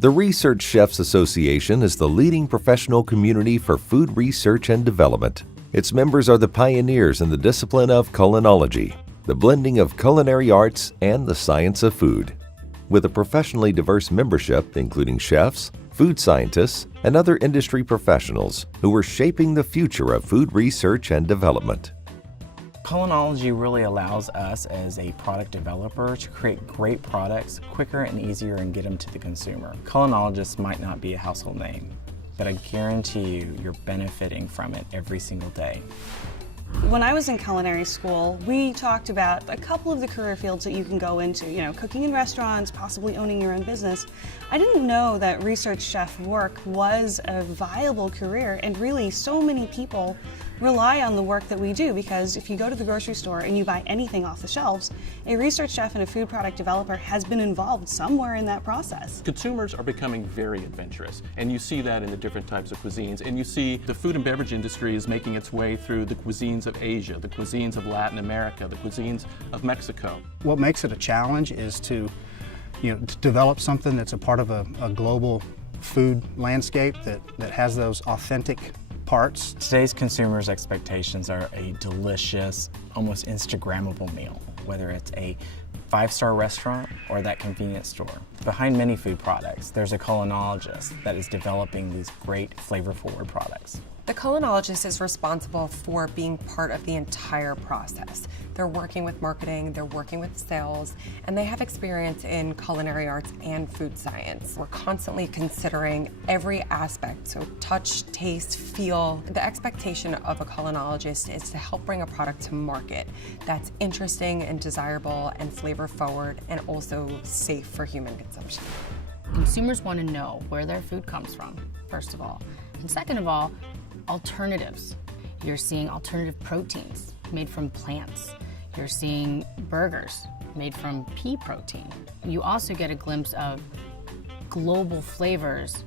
The Research Chefs Association is the leading professional community for food research and development. Its members are the pioneers in the discipline of culinology, the blending of culinary arts and the science of food. With a professionally diverse membership, including chefs, food scientists, and other industry professionals who are shaping the future of food research and development. Culinology really allows us as a product developer to create great products quicker and easier and get them to the consumer. Culinologists might not be a household name, but I guarantee you, you're benefiting from it every single day. When I was in culinary school, we talked about a couple of the career fields that you can go into, cooking in restaurants, possibly owning your own business. I didn't know that research chef work was a viable career, and really so many people rely on the work that we do, because if you go to the grocery store and you buy anything off the shelves, a research chef and a food product developer has been involved somewhere in that process. Consumers are becoming very adventurous, and you see that in the different types of cuisines, and you see the food and beverage industry is making its way through the cuisines of Asia, the cuisines of Latin America, the cuisines of Mexico. What makes it a challenge is to develop something that's a part of a global food landscape that has those authentic parts. Today's consumers' expectations are a delicious, almost Instagrammable meal, whether it's a five-star restaurant or that convenience store. Behind many food products, there's a culinologist that is developing these great flavor-forward products. The culinologist is responsible for being part of the entire process. They're working with marketing, they're working with sales, and they have experience in culinary arts and food science. We're constantly considering every aspect, so touch, taste, feel. The expectation of a culinologist is to help bring a product to market that's interesting and desirable and flavor forward and also safe for human consumption. Consumers want to know where their food comes from, first of all. And second of all, alternatives. You're seeing alternative proteins made from plants. You're seeing burgers made from pea protein. You also get a glimpse of global flavors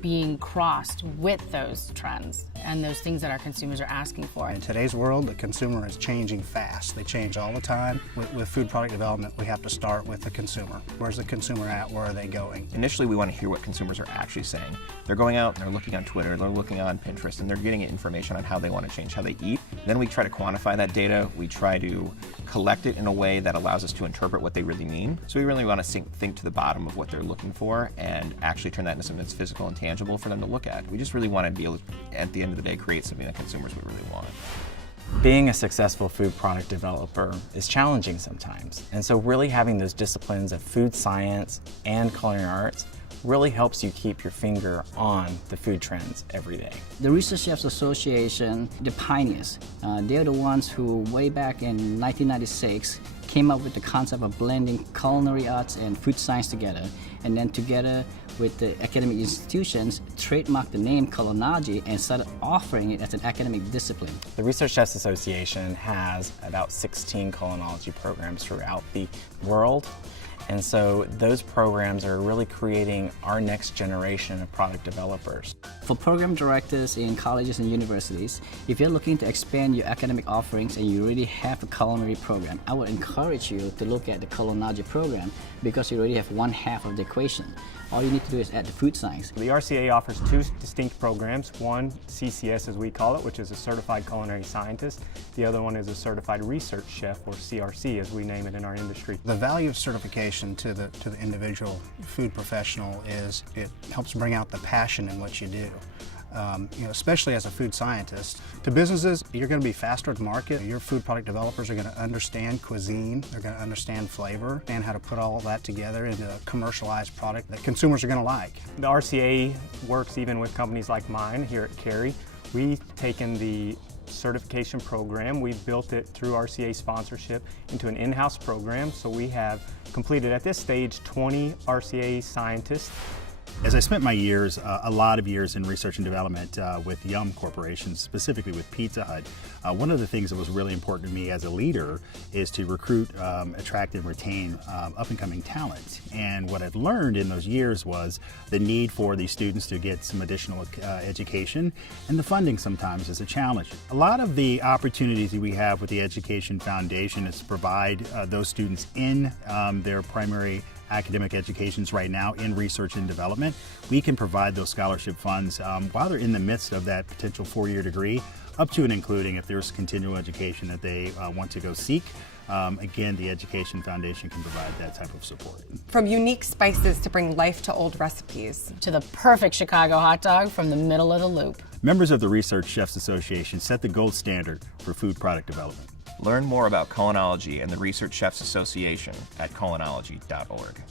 being crossed with those trends and those things that our consumers are asking for. In today's world, the consumer is changing fast. They change all the time. With food product development, we have to start with the consumer. Where's the consumer at? Where are they going? Initially, we want to hear what consumers are actually saying. They're going out and they're looking on Twitter, they're looking on Pinterest, and they're getting information on how they want to change how they eat. Then we try to quantify that data. We try to collect it in a way that allows us to interpret what they really mean. So we really want to think to the bottom of what they're looking for and actually turn that into something that's physical and tangible for them to look at. We just really want to be able to, at the end of the day, create something that consumers would really want. Being a successful food product developer is challenging sometimes, and so really having those disciplines of food science and culinary arts really helps you keep your finger on the food trends every day. The Research Chefs Association, the pioneers, they're the ones who way back in 1996 came up with the concept of blending culinary arts and food science together, and then together with the academic institutions, trademarked the name culinology and started offering it as an academic discipline. The Research Chefs Association has about 16 culinology programs throughout the world. And so those programs are really creating our next generation of product developers. For program directors in colleges and universities, if you're looking to expand your academic offerings and you already have a culinary program, I would encourage you to look at the culinology program because you already have one half of the equation. All you need to do is add the food science. The RCA offers two distinct programs. One, CCS as we call it, which is a Certified Culinary Scientist. The other one is a Certified Research Chef, or CRC as we name it in our industry. The value of certification to the individual food professional is it helps bring out the passion in what you do. Especially as a food scientist. To businesses, you're going to be faster to market. Your food product developers are going to understand cuisine, they're going to understand flavor, and how to put all of that together into a commercialized product that consumers are going to like. The RCA works even with companies like mine here at Cary. We've taken the certification program, we've built it through RCA sponsorship into an in-house program, so we have completed at this stage 20 RCA scientists. As I spent my years, a lot of years in research and development with Yum Corporation, specifically with Pizza Hut, one of the things that was really important to me as a leader is to recruit, attract, and retain up-and-coming talent. And what I've learned in those years was the need for these students to get some additional education, and the funding sometimes is a challenge. A lot of the opportunities that we have with the Education Foundation is to provide those students in their primary academic educations right now in research and development, we can provide those scholarship funds while they're in the midst of that potential 4-year degree, up to and including if there's continual education that they want to go seek. Again, the Education Foundation can provide that type of support. From unique spices to bring life to old recipes. To the perfect Chicago hot dog from the middle of the loop. Members of the Research Chefs Association set the gold standard for food product development. Learn more about culinology and the Research Chefs Association at culinology.org.